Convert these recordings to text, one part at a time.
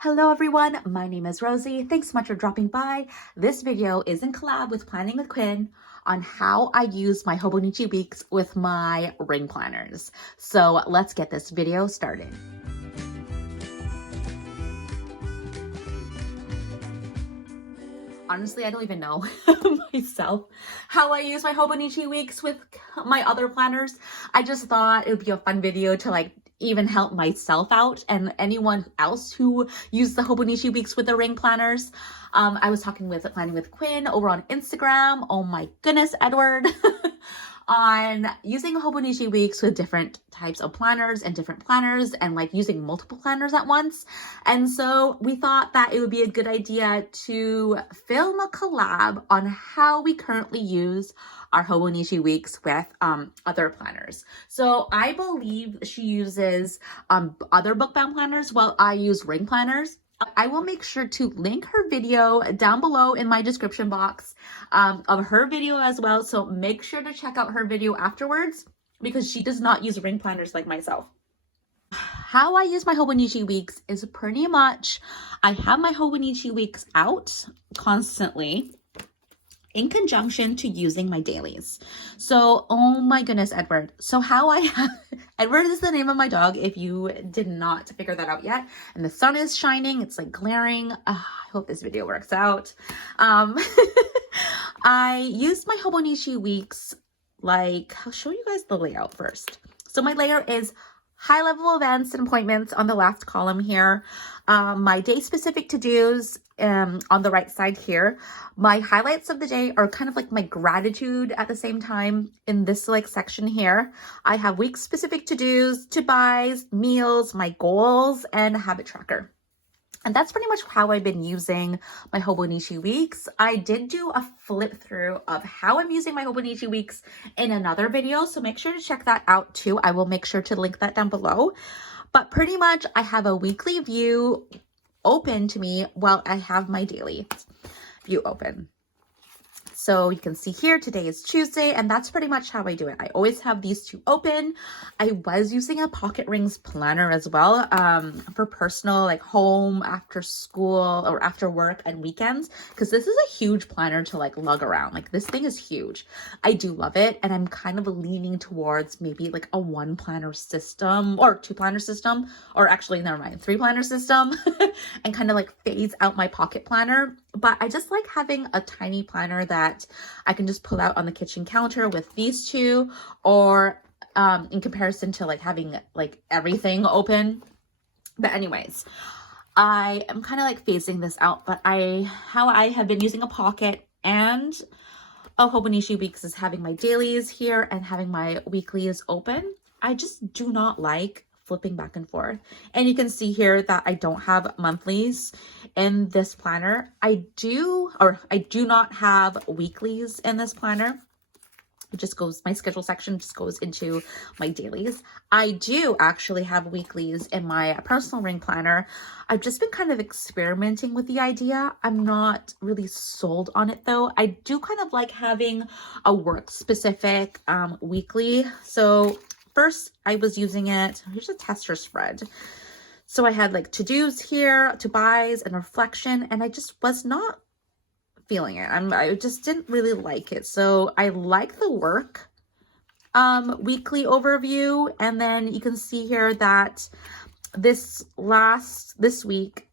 Hello everyone, my name is Rosie. Thanks so much for dropping by. This video is in collab with Planning with Quinn on how I use my Hobonichi Weeks with my ring planners. So let's get this video started. Honestly, I don't even know myself how I use my Hobonichi Weeks with my other planners. I just thought it would be a fun video to even help myself out and anyone else who used the Hobonichi Weeks with the ring planners. I was talking with Planning with Quinn over on Instagram. Oh my goodness, Edward. On using Hobonichi Weeks with different types of planners and different planners and using multiple planners at once. And so we thought that it would be a good idea to film a collab on how we currently use our Hobonichi Weeks with other planners. So I believe she uses other book-bound planners while I use ring planners. I will make sure to link her video down below in my description box of her video as well. So make sure to check out her video afterwards because she does not use ring planners like myself. How I use my Hobonichi Weeks is pretty much, I have my Hobonichi Weeks out constantly in conjunction to using my dailies. So, oh my goodness, Edward. So how I have, Edward is the name of my dog if you did not figure that out yet. And the sun is shining, it's glaring. I hope this video works out. I used my Hobonichi Weeks, I'll show you guys the layout first. So my layout is high level events and appointments on the last column here. My day specific to-dos on the right side here. My highlights of the day are kind of like my gratitude at the same time in this section here. I have week specific to-dos, to-buys, meals, my goals, and a habit tracker. And that's pretty much how I've been using my Hobonichi Weeks. I did do a flip through of how I'm using my Hobonichi Weeks in another video, so make sure to check that out too. I will make sure to link that down below. But pretty much I have a weekly view open to me while I have my daily view open. So you can see here, today is Tuesday, and that's pretty much how I do it. I always have these two open. I was using a pocket rings planner as well for personal, home, after school, or after work and weekends, because this is a huge planner to lug around. This thing is huge. I do love it, and I'm kind of leaning towards maybe a one planner system or two planner system, or actually, never mind, three planner system, and kind of phase out my pocket planner. But I just like having a tiny planner that I can just pull out on the kitchen counter with these two, or in comparison to having everything open. But anyways, I am kind of phasing this out, but how I have been using a pocket and a Hobonichi Weeks is having my dailies here and having my weeklies open. I just do not like flipping back and forth. And you can see here that I don't have monthlies in this planner. I do not have weeklies in this planner. It just goes, my schedule section just goes into my dailies. I do actually have weeklies in my personal ring planner. I've just been kind of experimenting with the idea. I'm not really sold on it though. I do kind of like having a work specific weekly. So first I was using it, here's a tester spread. So I had to-dos here, to-buys, and reflection, and I just was not feeling it. I just didn't really like it. So I like the work weekly overview, and then you can see here that this week,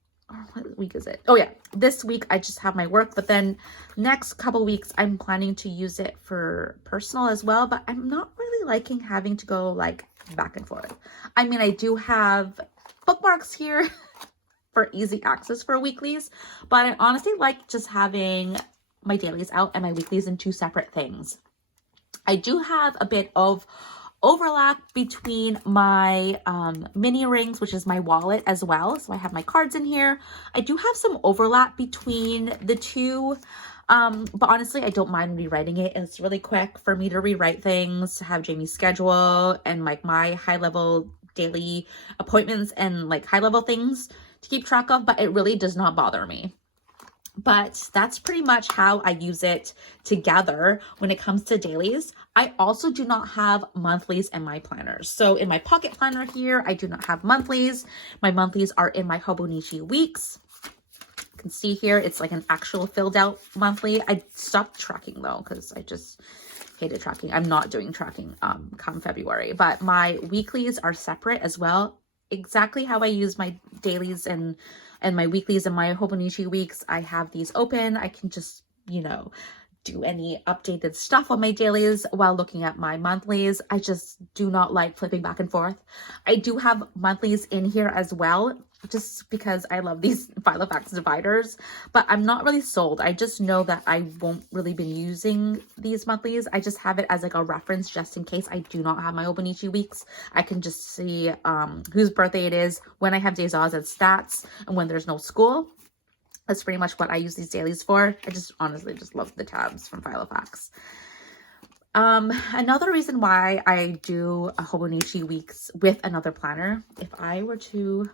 what week is it? Oh yeah, this week I just have my work, but then next couple weeks I'm planning to use it for personal as well, but I'm not really liking having to go back and forth. I mean, I do have bookmarks here for easy access for weeklies, but I honestly like just having my dailies out and my weeklies in two separate things. I do have a bit of overlap between my mini rings, which is my wallet as well. So I have my cards in here. I do have some overlap between the two, but honestly, I don't mind rewriting it. It's really quick for me to rewrite things, to have Jamie's schedule and my high level daily appointments and high level things to keep track of, but it really does not bother me. But that's pretty much how I use it together when it comes to dailies. I also do not have monthlies in my planners. So in my pocket planner here, I do not have monthlies. My monthlies are in my Hobonichi Weeks. You can see here, it's like an actual filled out monthly. I stopped tracking though, because I just hated tracking. I'm not doing tracking come February, but my weeklies are separate as well. Exactly how I use my dailies and my weeklies and my Hobonichi Weeks. I have these open. I can just, you know, do any updated stuff on my dailies while looking at my monthlies. I just do not like flipping back and forth. I do have monthlies in here as well, just because I love these Filofax dividers, but I'm not really sold. I just know that I won't really be using these monthlies. I just have it as like a reference just in case I do not have my Hobonichi Weeks. I can just see whose birthday it is, when I have days off as stats, and when there's no school. That's pretty much what I use these dailies for. I just honestly just love the tabs from Filofax. Another reason why I do a Hobonichi Weeks with another planner, if I were to,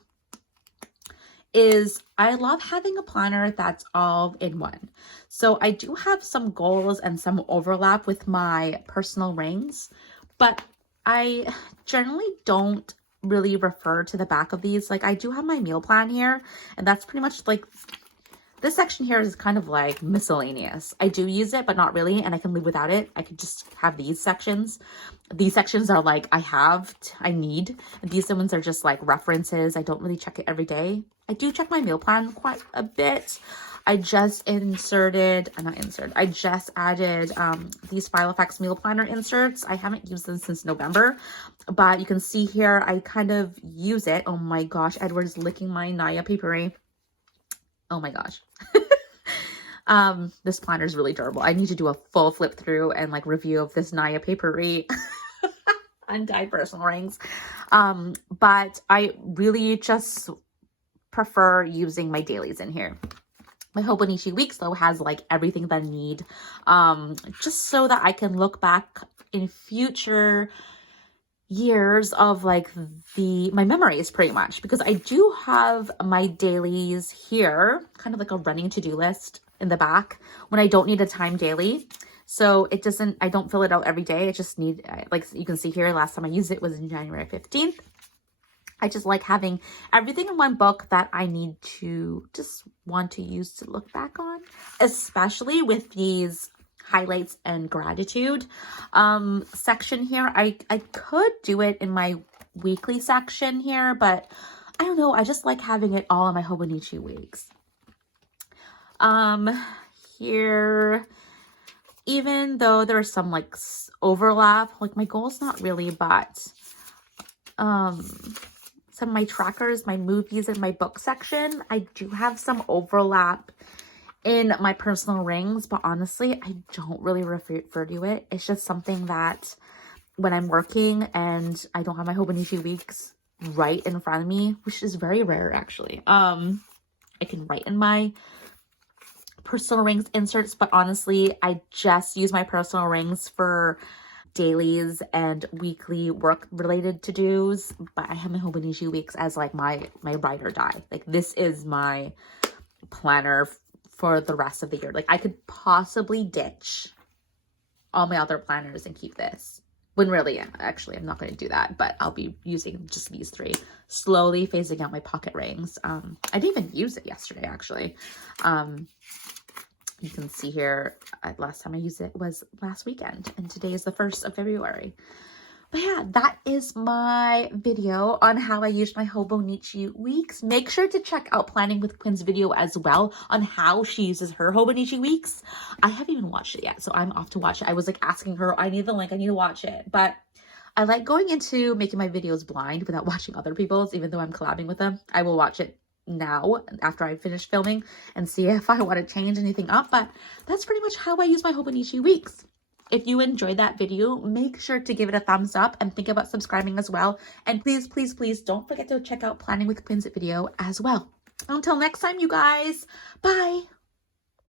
is I love having a planner that's all in one. So I do have some goals and some overlap with my personal rings, but I generally don't really refer to the back of these. Like I do have my meal plan here, and that's pretty much like, this section here is kind of like miscellaneous. I do use it, but not really, and I can live without it. I could just have these sections. These sections are like I need. And these ones are just like references. I don't really check it every day. I do check my meal plan quite a bit. I just I just added these Filofax meal planner inserts. I haven't used them since November, but you can see here, I kind of use it. Oh my gosh, Edward is licking my Naya papery. Oh my gosh. This planner is really durable. I need to do a full flip through and like review of this Naya papery undyed personal rings. But I really just prefer using my dailies in here. My Hobonichi Weeks though has like everything that I need, just so that I can look back in future years of like my memories pretty much, because I do have my dailies here, kind of like a running to-do list in the back when I don't need a time daily. So it doesn't, I don't fill it out every day. I just need, like you can see here, last time I used it was in January 15th. I just like having everything in one book that I need to just want to use to look back on, especially with these highlights and gratitude section here. I could do it in my weekly section here, but I don't know. I just like having it all in my Hobonichi Weeks. Here, even though there's some like overlap, like my goal's not really, but some of my trackers, my movies, and my book section, I do have some overlap in my personal rings, but honestly, I don't really refer to it. It's just something that when I'm working and I don't have my Hobonichi Weeks right in front of me, which is very rare actually, I can write in my personal rings inserts, but honestly, I just use my personal rings for dailies and weekly work related to-dos, but I have my Hobonichi Weeks as like my ride or die. Like this is my planner for the rest of the year. Like I could possibly ditch all my other planners and keep this, when really, actually, I'm not going to do that, but I'll be using just these three, slowly phasing out my pocket rings. I didn't even use it yesterday, actually. You can see here, last time I used it was last weekend, and today is the 1st of February. But yeah, that is my video on how I use my Hobonichi Weeks. Make sure to check out Planning with Quinn's video as well on how she uses her Hobonichi Weeks. I haven't even watched it yet, so I'm off to watch it. I was like asking her, I need the link, I need to watch it. But I like going into making my videos blind without watching other people's, even though I'm collabing with them. I will watch it now after I finish filming and see if I want to change anything up. But that's pretty much how I use my Hobonichi Weeks. If you enjoyed that video, make sure to give it a thumbs up and think about subscribing as well. And please, please, please don't forget to check out Planning with Quinn's video as well. Until next time, you guys, bye.